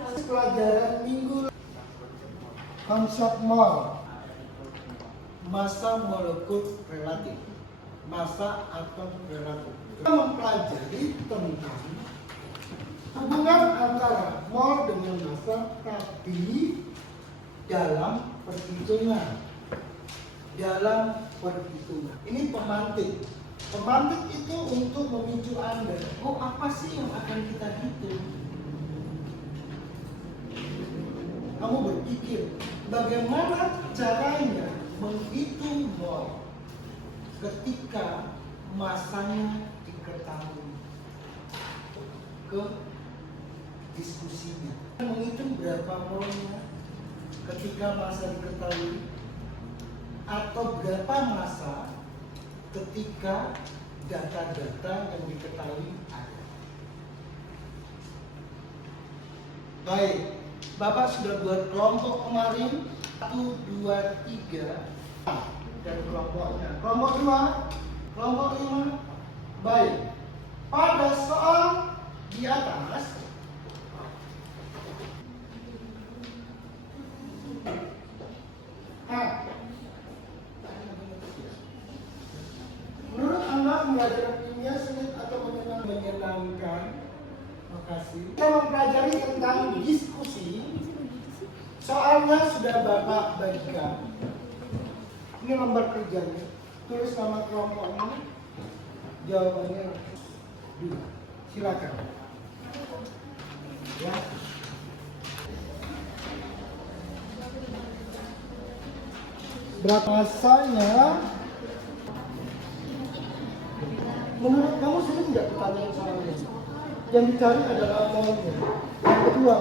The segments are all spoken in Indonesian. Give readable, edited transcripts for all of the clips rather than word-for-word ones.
Pelajaran minggu konsep mol, massa molekul relatif, massa atom relatif. Kita mempelajari tentang hubungan antara mol dengan massa, tapi dalam perhitungan. Ini pemantik. Pemantik itu untuk memicu Anda. Oh, apa sih yang akan kita hitung? Kamu berpikir, bagaimana caranya menghitung mol ketika masanya diketahui? Ke diskusinya. Menghitung berapa molnya ketika massa diketahui, atau berapa massa ketika data-data yang diketahui ada. Baik, Bapak sudah buat kelompok kemarin 1, 2, 3 dan kelompoknya. Kelompok 2, kelompok 5. Baik, pada soal di atas menurut Anda belajar kimia sulit atau menyenangkan? Makasih. Kita mempelajari tentang diskusi. Soalnya sudah Bapak bagikan. Ini lembar kerjanya. Tulis nama kelompoknya. Jawabannya 2. Silakan. Ya. Berapa masanya? Menurut kamu sulit nggak pertanyaan soalnya? Yang dicari adalah molnya. Yang kedua,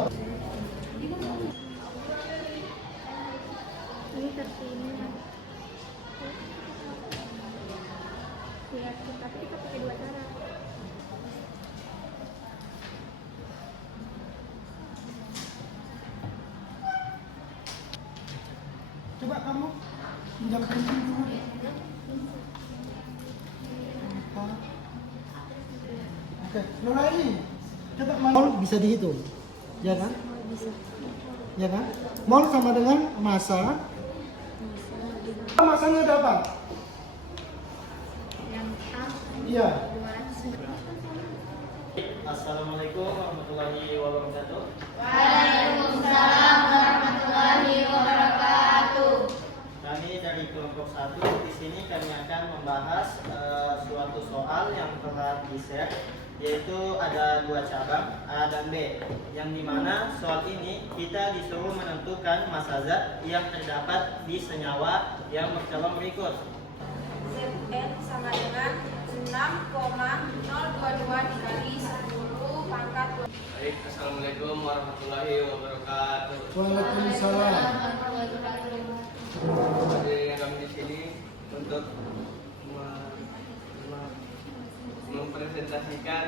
ini tertinggi ya, tapi kita pakai 2 cara. coba kamu pinjam pensil dulu. Oke, Nuraini, coba mol bisa dihitung, ya kan? Bisa. Ya kan? Mol sama dengan massa. Massanya ada apa? Yang A Iya. 200. Assalamualaikum warahmatullahi wabarakatuh. Waalaikumsalam warahmatullahi wabarakatuh. Kami dari kelompok 1 di sini kami akan membahas suatu soal yang telah di-share, yaitu ada 2 cabang A dan B, yang dimana soal ini kita disuruh menentukan massa zat yang terdapat di senyawa yang bercabang berikut. Zn sama dengan 6,022 dikali 10 pangkat 2. Baik, assalamualaikum warahmatullahi wabarakatuh. Waalaikumsalam. Hadirnya kami di sini untuk mempresentasikan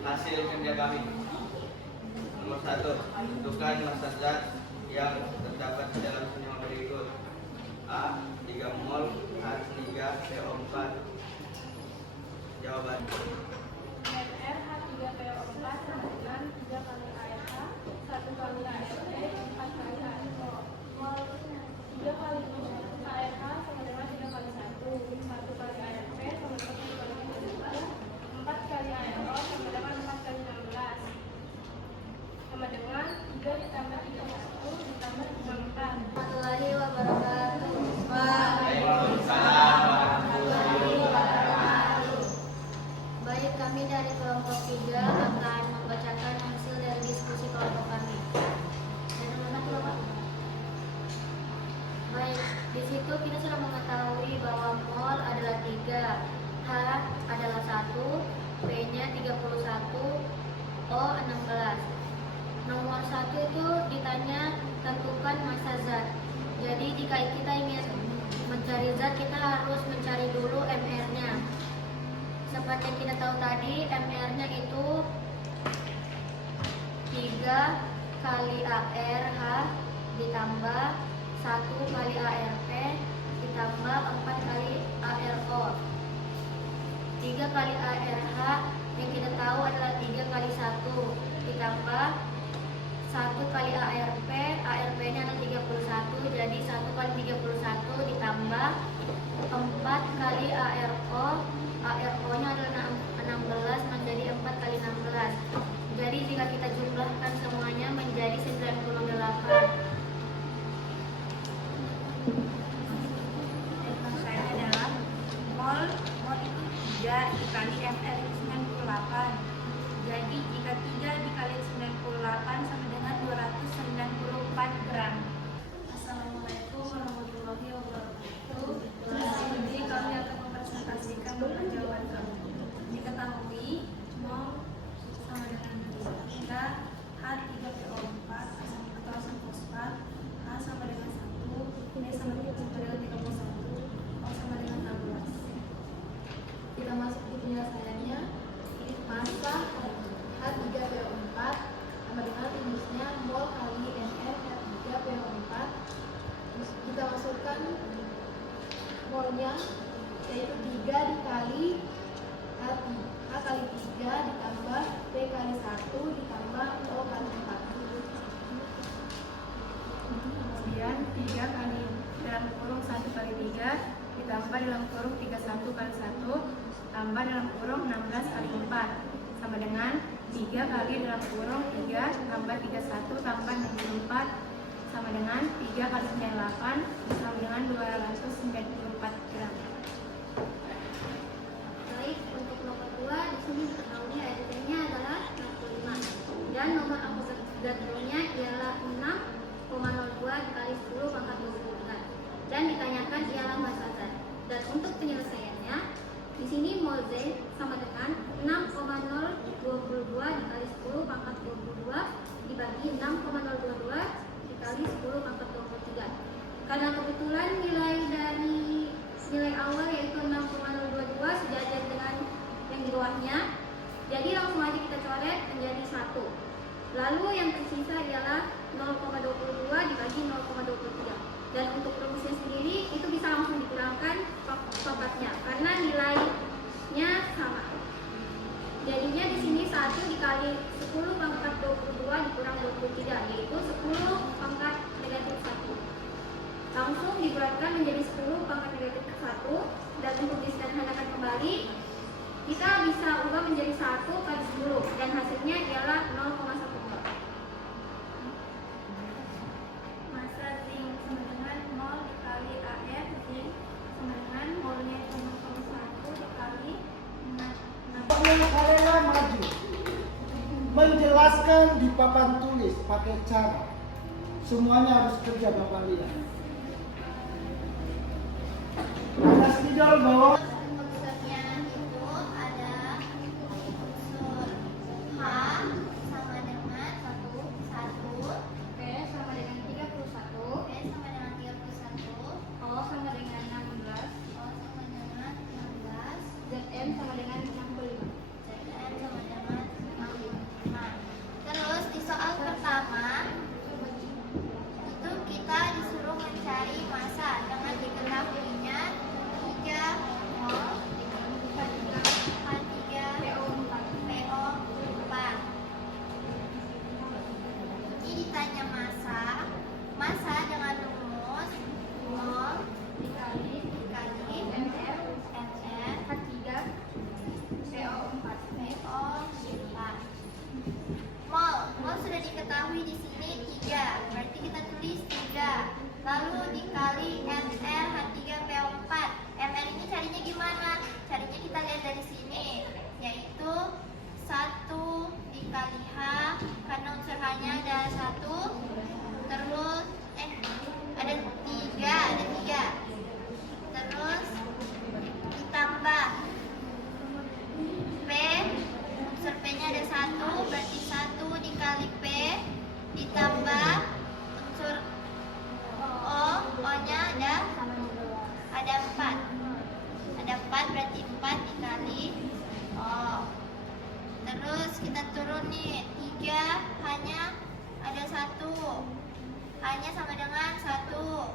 hasil kerja kami. Nomor 1, tentukan massa zat yang terdapat di dalam senyawa berikut. A 3 mol H3 PO4. Jawaban. MR H3PO4 sama dengan 3 kali ARH, 1 kali ART, 4 kali ARO. Mol 3 kali ARH sama dengan 3 kali 1, 1 kali ARP sama dengan 1 kali 3, 4 kali ARO sama dengan 4 kali 16, sama dengan 3 ditambah 31 ditambah 34. Warahmatullahi wabarakatuh. Waalaikumsalam warahmatullahi wabarakatuh. Baik, kami dari kelompok 3 akan membacakan hasil dari diskusi kelompok kami. Dari mana kelompok? Baik, di situ kita sudah mengetahui bahwa mol adalah 3, H adalah 1, P-nya 31, O 16. Nomor 1 itu ditanya tentukan massa zat. Jadi jika kita ingin mencari zat, kita harus mencari dulu MR-nya. Seperti yang kita tahu tadi, MR-nya itu 3 kali ARH ditambah 1 kali ARP ditambah 4 kali ARO. 3 kali ARH yang kita tahu adalah 3 kali 1 ditambah 1 kali molnya, yaitu 3 dikali A kali 3 ditambah B kali 1 ditambah O kali 4. Kemudian 3 kali dalam kurung 1 kali 3 ditambah dalam kurung 31 kali 1 tambah dalam kurung 16 kali 4 sama dengan 3 kali dalam kurung 3 tambah 31 tambah 64 sama dengan 3 kali 98 sama dengan 294 gram. Baik, untuk nomor 2 di sini diketahui ADT-nya adalah 65 dan nomor Avogadro-nya ialah 6,02 dikali 10 pangkat 23 dan ditanyakan ialah massa zat. Dan untuk penyelesaiannya di sini mol Z sama dengan 6,022 dikali 10 pangkat 22 dibagi 6,022 dikali 10 pangkat 23. Karena kebetulan nilai awal yaitu 6,022 sejajar dengan yang di bawahnya, jadi langsung aja kita coret menjadi 1. Lalu yang tersisa ialah 0,22 dibagi 0,23. Dan untuk rumusnya sendiri itu bisa langsung dikurangkan pangkatnya karena nilainya sama. Jadinya di sini 1 dikali 10 pangkat 22 dikurang 23 yaitu 10 pangkat negatif 1. Langsung dibulatkan menjadi 10 pangkat negatif 1 dan untuk disederhanakan kembali kita bisa ubah menjadi 1 kali 10 dan hasilnya ialah 0,12. Massa zinc sama dengan mol dikali AR zinc sama dengan molnya itu 0,1 dikali 6. Kalian maju menjelaskan di papan tulis pakai cara. Semuanya harus kerja Bapak lihat. Ada spidol bawah. Unsurnya itu ada unsur H sama dengan 1, P sama dengan 31, B sama dengan 31, O sama dengan 16, O sama dengan 16, Zn sama dengan 65. Zn sama dengan 65. Terus di soal pertama itu kita disuruh mencari massa dengan diketahuinya 3 mol H3 PO4. Ini ditanya massa dengan rumus mol dikali MR MR H3 PO4. PO4. Mol sudah diketahui di sini 3, berarti kita tulis 3. Lalu dikali MR H3PO4. MR ini carinya gimana? Carinya kita lihat dari sini, yaitu 1 dikali H karena unsur H-nya ada 1. Terus ada 3. Terus ditambah P, unsur P-nya ada 1, berarti 1 dikali P ditambah unsur O-nya ada 4. Ada 4 berarti 4 dikali O. Terus kita turun nih, 3 hanya ada 1. Hanya sama dengan 1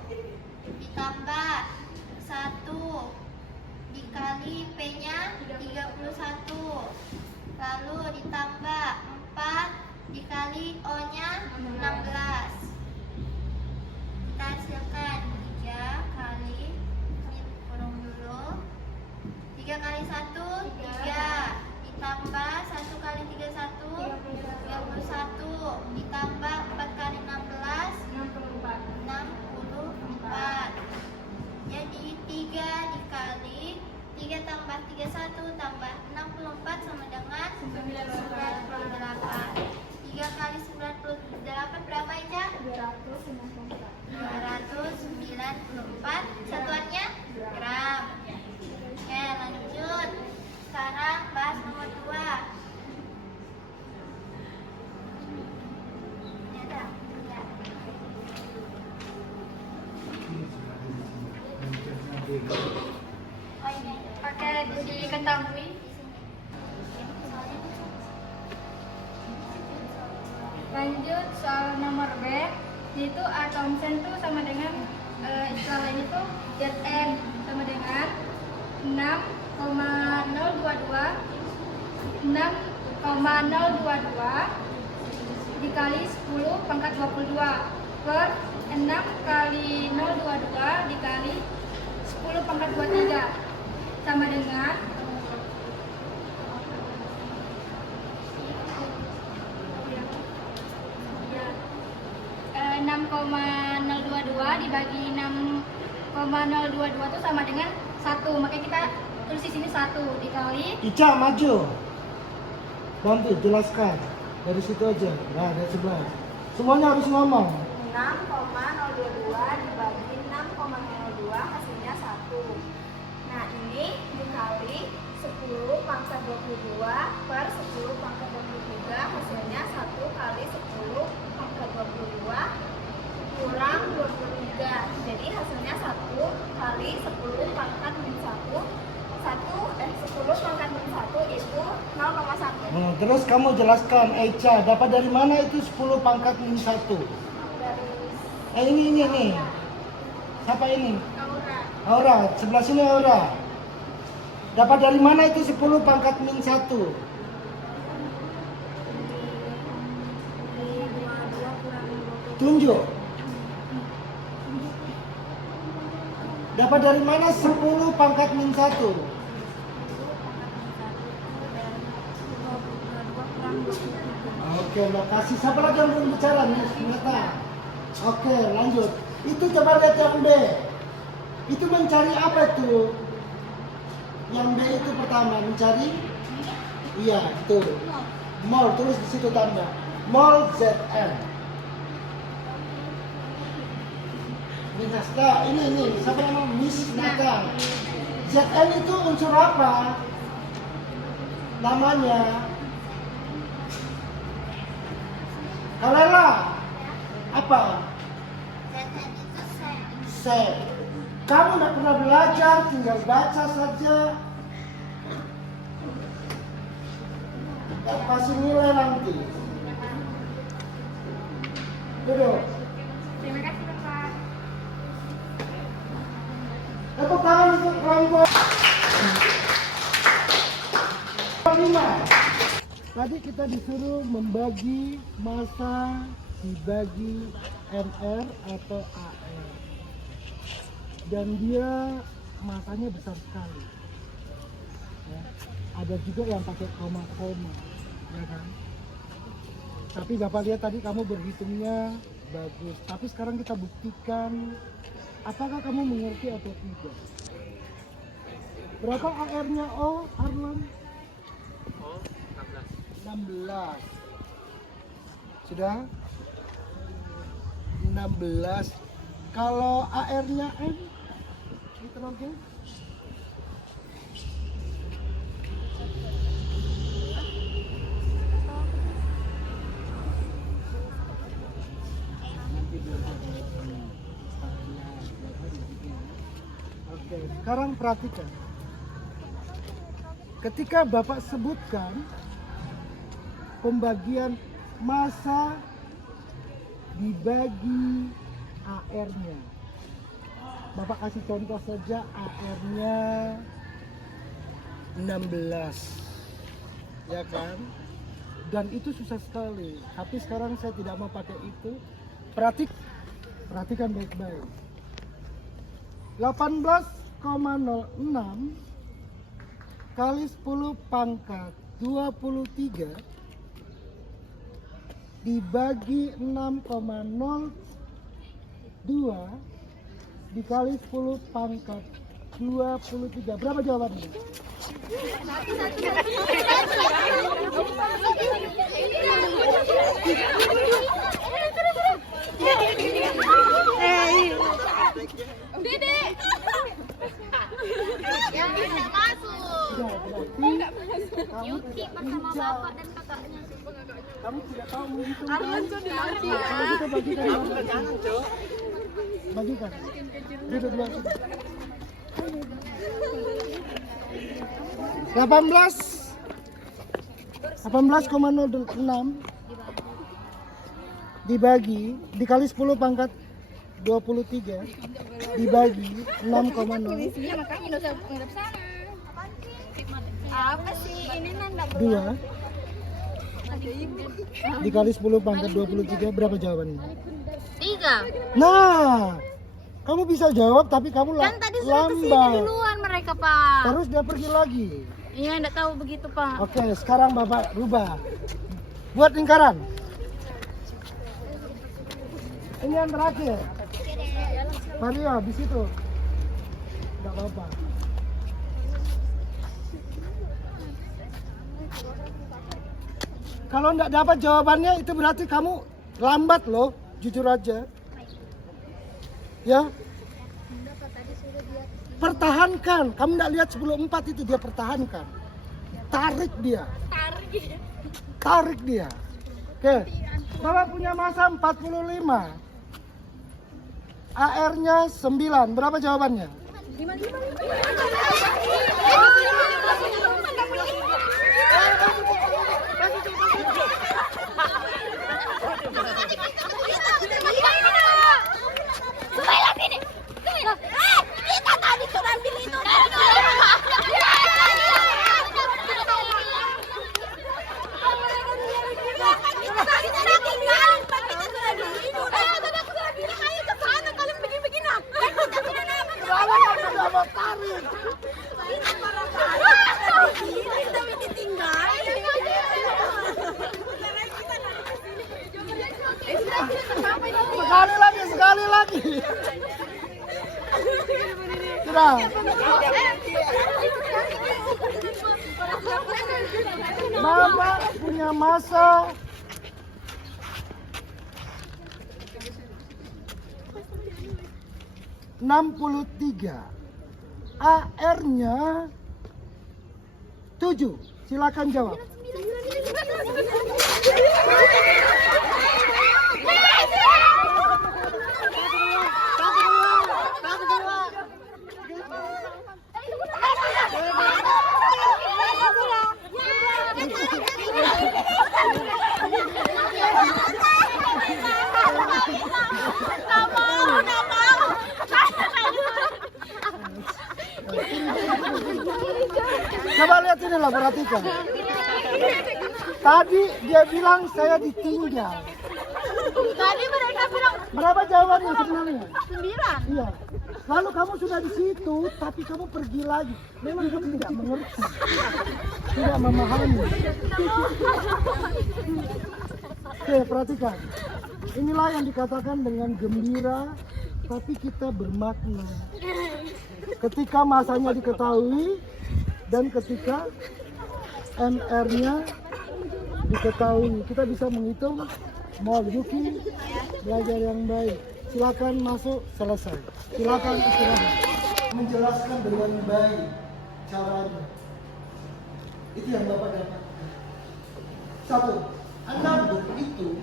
ditambah 1 dikali P-nya 31. Lalu ditambah 4 dikali O-nya 16. Kita hasilkan 3 kali, ini kurung dulu, 3 kali 1 3 ditambah 1 kali 31 31 ditambah 4 kali 16 64. Jadi 3 dikali 3 tambah 31 tambah 64 sama dengan 98. 3 kali 98 berapa ya? 294. Satuannya gram. Oke, lanjut. Sekarang bahas nomor 2. Ini ada. Ya. Oh ini. Pakai diketahui. Lanjut soal nomor B, yaitu A Thomson itu sama dengan istilah lainnya tuh ZN sama dengan 6,022 dikali 10 pangkat 22 per 6 kali 022 dikali 10 pangkat 23 sama dengan 6,022 dibagi 6,022 itu sama dengan 1. Makanya kita tulis di sini 1 dikali Ica maju. Bantu jelaskan. Dari situ aja. Nah, dari sebelah. Semuanya harus ngomong. 6,022 dibagi 6,02 hasilnya 1. Nah, ini dikali 10 pangkat 22 per 10 pangkat 23 hasilnya 1 kali 10 pangkat 22 kurang 23. Jadi hasilnya 1 kali 10 pangkat min 1. 10 pangkat min 1 itu 0,1. Terus kamu jelaskan, Ica, dapat dari mana itu 10 pangkat min 1? Dari Ini nih. Siapa ini? Aura. Aura, sebelah sini Aura. Dapat dari mana itu 10 pangkat min 1? Tunjuk. Dapat dari mana 10 pangkat min 1? Oke, makasih. Siapa lagi yang belum bicara nih? Ternyata. Oke, lanjut. Itu coba lihat yang B. Itu mencari apa itu? Yang B itu pertama mencari? Iya, betul. Mol, tulis di situ tanda. Mol ZN. Nah, ini. Siapa yang mau? Miss Nathan. ZN itu unsur apa? Namanya? Kalela. Apa? Sel. Kamu tidak pernah belajar, tinggal baca saja. Kasih nilai nanti. Duduk. Terima kasih, Bapak. Tepuk tangan untuk kelompok 5. Tadi kita disuruh membagi massa dibagi MR atau AR. Dan dia masanya besar sekali. Ya. Ada juga yang pakai koma-koma, ya kan? Tapi Bapak lihat tadi kamu berhitungnya bagus. Tapi sekarang kita buktikan apakah kamu mengerti atau tidak. Berapa AR-nya O, Arlan? O 16. Sudah? 16. Kalau AR-nya N? Diterangin? Oke, sekarang perhatikan. Ketika Bapak sebutkan pembagian massa dibagi AR-nya. Bapak kasih contoh saja AR-nya 16. Ya kan? Dan itu susah sekali. Tapi sekarang saya tidak mau pakai itu. Perhatikan baik-baik. 18,06 kali 10 pangkat 23 dibagi 6,02 dikali 10 pangkat 23. Berapa jawabannya? Dede. Yang tidak masuk. Yuki Sama bapak dan kakaknya. Kamu tidak tahu menghitung. Arlan tuh dilatih ya. Kalau kita bagikan. Bagikan. Duduk dulu. 18,06 dibagi dikali 10 pangkat 23 dibagi 6,0 Apa sih ini nanda 2 dikali 10 pangkat 23 berapa jawabannya? 3. Nah, kamu bisa jawab tapi kamu Kan tadi sudah kesini lambat. duluan mereka, Pak. Terus dia pergi lagi. Iya, enggak tahu begitu, Pak. Oke, sekarang Bapak rubah. Buat lingkaran. Ini yang terakhir. Mario, di situ. Enggak apa-apa. Kalau enggak dapat jawabannya itu berarti kamu lambat loh, jujur aja. Ya. Pertahankan. Kamu enggak lihat 10-4 itu dia pertahankan. Tarik dia. Tarik dia. Oke. Bapak punya masa 45. AR-nya 9. Berapa jawabannya? Kita tadi sudah ambil itu. Sekali lagi. Sudah. Bapak punya masa 63. AR-nya 7. Silakan jawab. Coba lihat ini lah, perhatikan. Tadi dia bilang saya ditinggal. Tadi mereka bilang Berapa jawabannya sebenarnya? 9. Iya. Lalu kamu sudah di situ, tapi kamu pergi lagi. Memang kamu tidak mengerti, tidak memahami. Oke, perhatikan. Inilah yang dikatakan dengan gembira, tapi kita bermakna. Ketika masanya diketahui dan ketika MR-nya diketahui, kita bisa menghitung. Mall Yuki belajar yang baik. Silakan masuk, selesai. Silakan istirahat. Menjelaskan dengan baik caranya. Itu yang Bapak dapat. 1. Anda begitu,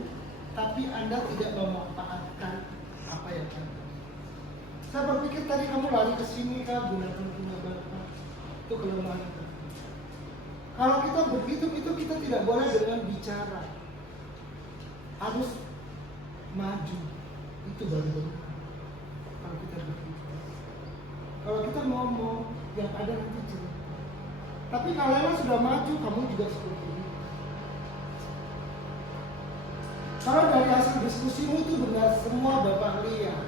tapi Anda tidak memanfaatkan apa yang ada. Saya berpikir tadi kamu lari ke sini kan, gunakan punya Bapak. Itu kelemahan kita. Kalau kita begitu, itu kita tidak boleh dengan bicara. Harus maju. Itu baru benar. Kalau kita begitu. Kalau kita ngomong, yang ada nanti jelek. Tapi kalau sudah maju, kamu juga seperti itu. Kalau dari hasil diskusimu itu benar semua Bapak lihat.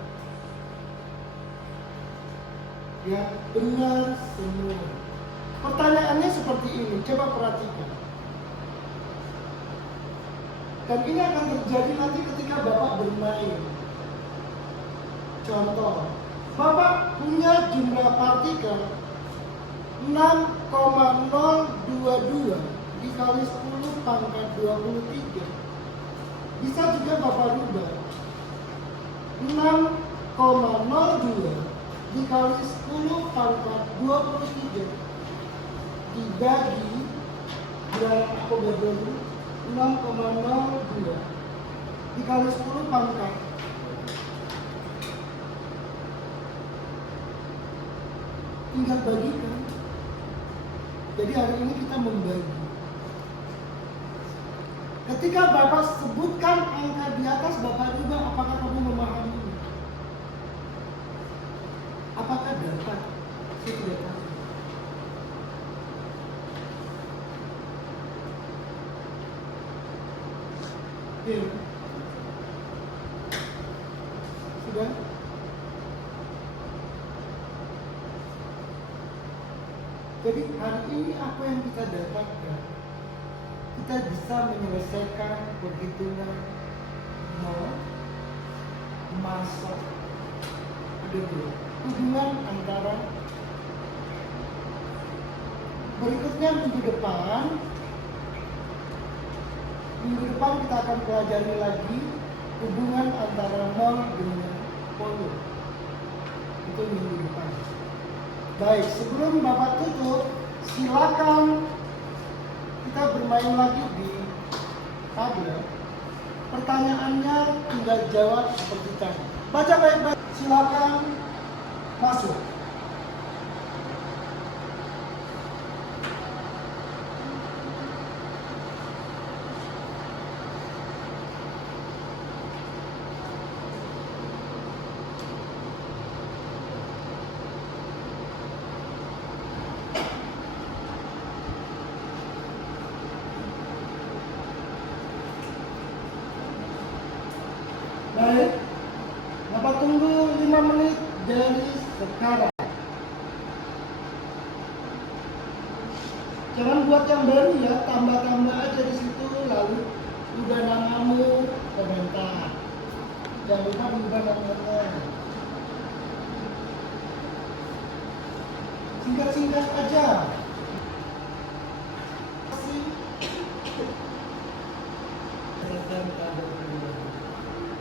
Ya, benar semua. Pertanyaannya seperti ini, coba perhatikan. Dan ini akan terjadi nanti ketika Bapak bermain. Contoh, Bapak punya jumlah partikel 6,022 dikali 10 pangkat 23. Bisa juga Bapak rubah 6,02 dikali 10 pangkat 23 dibagi bilangan aku berdua 6,02 dikali 10 pangkat tinggal bagikan. Jadi hari ini kita membagi. Ketika Bapak sebutkan angka di atas, Bapak juga apakah kamu memahami? ada Pak? Saya tidak tahu. Iya. Sudah? Jadi hari ini apa yang kita dapatkan? Kita bisa menyelesaikan perhitungan nol, masa, ada dua. Hubungan antara berikutnya minggu depan kita akan pelajari lagi hubungan antara mol dengan polo. Itu minggu depan. Baik, sebelum Bapak tutup, silakan kita bermain lagi di tablet. Pertanyaannya tinggal jawab seperti tadi. Baca baik-baik, silakan masuk. Baik, Bapak tunggu 5 menit dari sekarang. Jangan buat yang baru ya, tambah-tambah aja di situ, lalu ubah namamu, komentar. Jangan lupa diubah namanya. Singkat-singkat aja.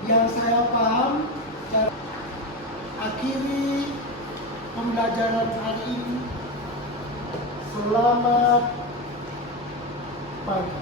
Yang saya paham, cara akhiri pembelajaran hari ini. Selamat pagi.